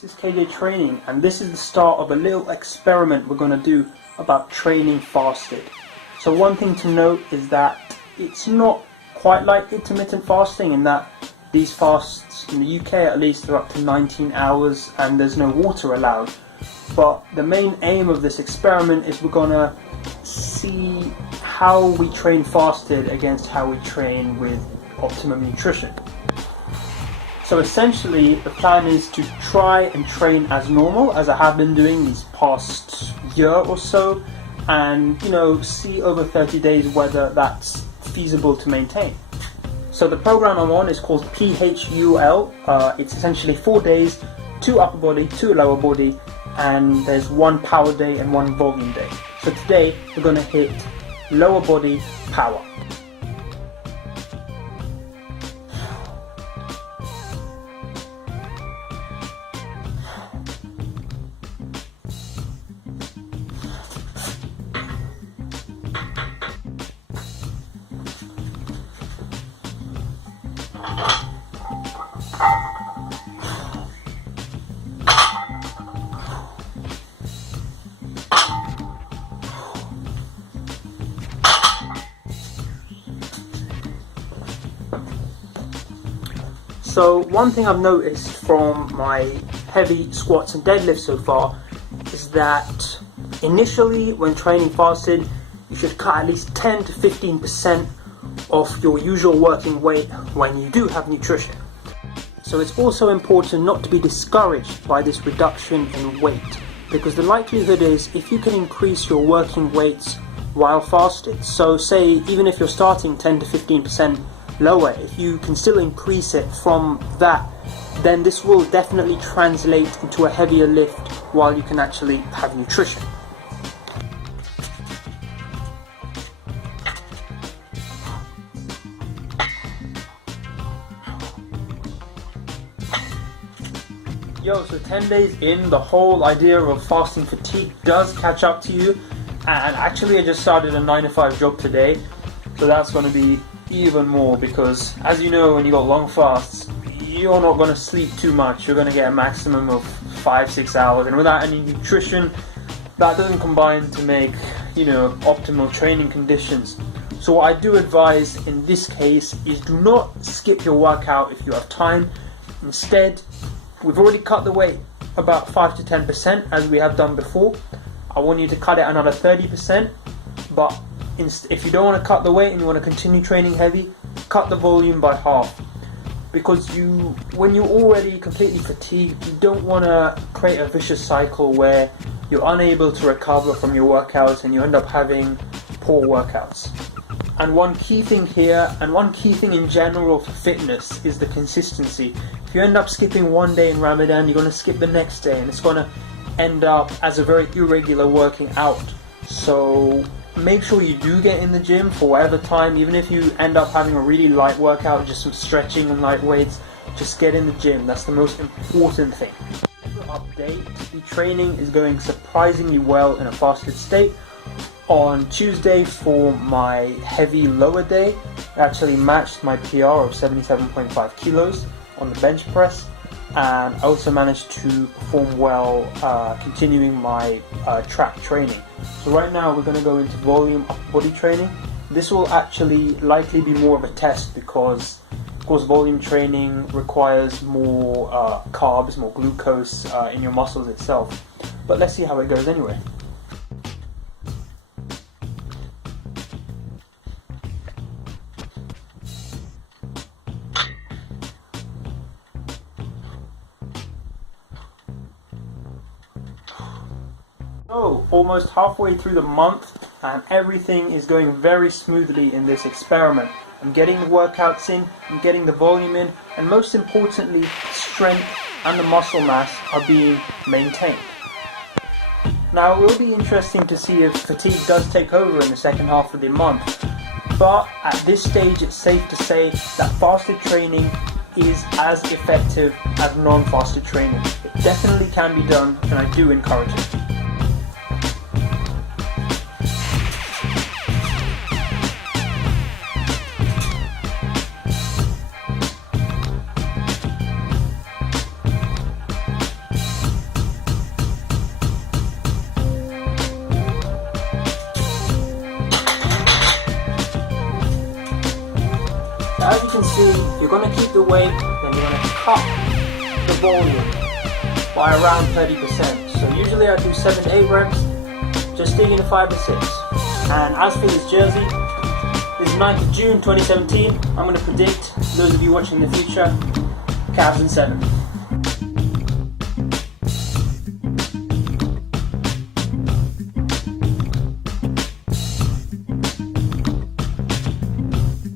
this is KJ Training, and this is the start of a little experiment we're going to do about training fasted. So one thing to note is that it's not quite like intermittent fasting in that these fasts in the UK at least are up to 19 hours and there's no water allowed. But the main aim of this experiment is we're going to see how we train fasted against how we train with optimum nutrition. So essentially the plan is to try and train as normal as I have been doing these past year or so, and see over 30 days whether that's feasible to maintain. So the program I'm on is called PHUL. It's essentially 4 days, 2 upper body, 2 lower body, and there's 1 power day and 1 volume day. So today we're going to hit lower body power. So one thing I've noticed from my heavy squats and deadlifts so far is that initially when training fasted, you should cut at least 10 to 15% of your usual working weight when you do have nutrition. So it's also important not to be discouraged by this reduction in weight, because the likelihood is if you can increase your working weights while fasted, so say even if you're starting 10 to 15% lower, if you can still increase it from that, then this will definitely translate into a heavier lift while you can actually have nutrition. So 10 days in, the whole idea of fasting fatigue does catch up to you, and actually I just started a 9 to 5 job today, so that's going to be even more, because as you know, when you got long fasts, you're not going to sleep too much. You're going to get a maximum of 5-6 hours, and without any nutrition, that doesn't combine to make optimal training conditions. So what I do advise in this case is do not skip your workout if you have time. Instead, we've already cut the weight about 5 to 10% as we have done before. I want you to cut it another 30%, but if you don't want to cut the weight and you want to continue training heavy, cut the volume by half. Because when you're already completely fatigued, you don't want to create a vicious cycle where you're unable to recover from your workouts and you end up having poor workouts. And one key thing here, and one key thing in general for fitness, is the consistency. If you end up skipping one day in Ramadan, you're going to skip the next day, and it's going to end up as a very irregular working out. So make sure you do get in the gym for whatever time, even if you end up having a really light workout, just some stretching and light weights, just get in the gym. That's the most important thing. Update, the training is going surprisingly well in a fasted state. On Tuesday for my heavy lower day, I actually matched my PR of 77.5 kilos on the bench press, and I also managed to perform well continuing my track training. So right now we're going to go into volume upper body training. This will actually likely be more of a test because of course volume training requires more carbs, more glucose in your muscles itself. But let's see how it goes anyway. So, almost halfway through the month, and everything is going very smoothly in this experiment. I'm getting the workouts in, I'm getting the volume in, and most importantly, strength and the muscle mass are being maintained. Now, it will be interesting to see if fatigue does take over in the second half of the month, but at this stage it's safe to say that fasted training is as effective as non-fasted training. It definitely can be done, and I do encourage it. can see, you're going to keep the weight, then you're going to cut the volume by around 30%. So usually I do 7 to 8 reps, just sticking to 5 to 6. And as for this jersey, this is 9th of June 2017. I'm going to predict, those of you watching in the future, Cavs in 7.